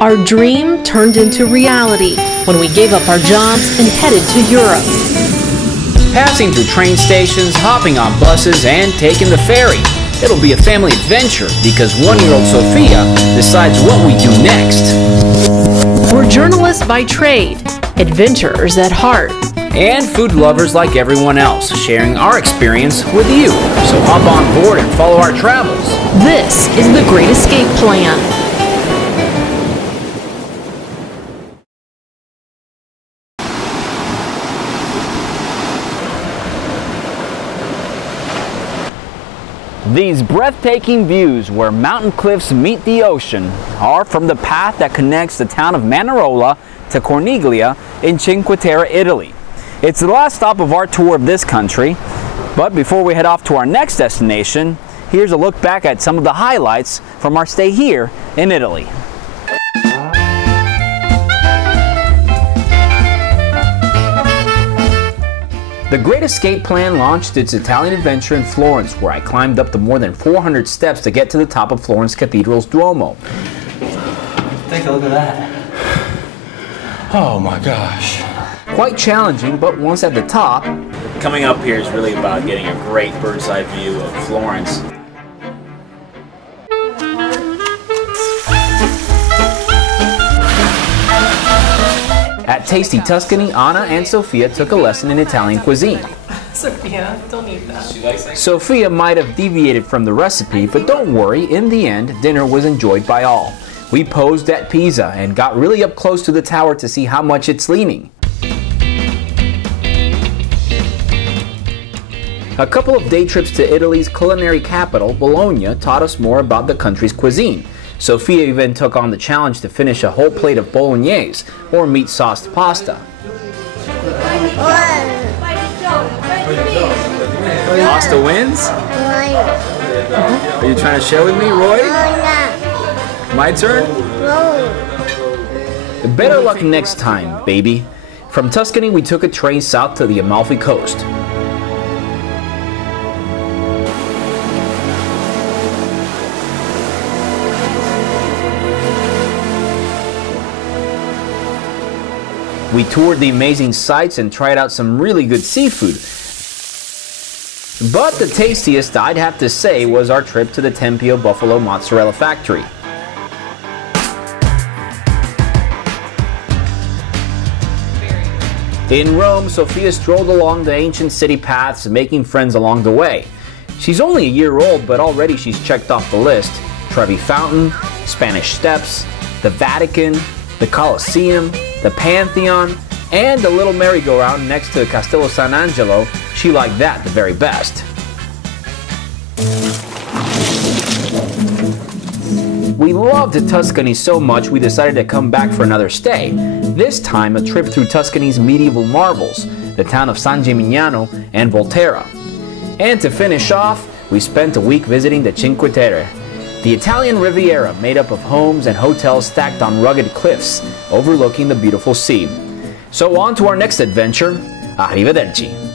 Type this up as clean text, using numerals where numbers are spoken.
Our dream turned into reality when we gave up our jobs and headed to Europe. Passing through train stations, hopping on buses, and taking the ferry. It'll be a family adventure because 1-year-old Sophia decides what we do next. We're journalists by trade, adventurers at heart, and food lovers like everyone else, sharing our experience with you. So hop on board and follow our travels. This is the Great Escape Plan. These breathtaking views where mountain cliffs meet the ocean are from the path that connects the town of Manarola to Corniglia in Cinque Terre, Italy. It's the last stop of our tour of this country, but before we head off to our next destination, here's a look back at some of the highlights from our stay here in Italy. The Great Escape Plan launched its Italian adventure in Florence, where I climbed up the more than 400 steps to get to the top of Florence Cathedral's Duomo. Take a look at that. Oh my gosh. Quite challenging, but once at the top, coming up here is really about getting a great bird's eye view of Florence. At Tasty Tuscany, Anna and Sophia took a lesson in Italian cuisine. Sophia, don't eat that. Sophia might have deviated from the recipe, but don't worry, in the end, dinner was enjoyed by all. We posed at Pisa and got really up close to the tower to see how much it's leaning. A couple of day trips to Italy's culinary capital, Bologna, taught us more about the country's cuisine. Sophia even took on the challenge to finish a whole plate of bolognese, or meat-sauced pasta. Pasta wins? Are you trying to share with me, Roy? My turn? Better luck next time, baby. From Tuscany, we took a train south to the Amalfi Coast. We toured the amazing sights and tried out some really good seafood. But the tastiest, I'd have to say, was our trip to the Tempio Buffalo Mozzarella Factory. In Rome, Sophia strolled along the ancient city paths, making friends along the way. She's only a year old, but already she's checked off the list. Trevi Fountain, Spanish Steps, the Vatican, the Colosseum, the Pantheon, and the little merry-go-round next to Castello San Angelo. She liked that the very best. We loved Tuscany so much we decided to come back for another stay. This time a trip through Tuscany's medieval marvels, the town of San Gimignano and Volterra. And to finish off, we spent a week visiting the Cinque Terre, the Italian Riviera made up of homes and hotels stacked on rugged cliffs overlooking the beautiful sea. So on to our next adventure. Arrivederci.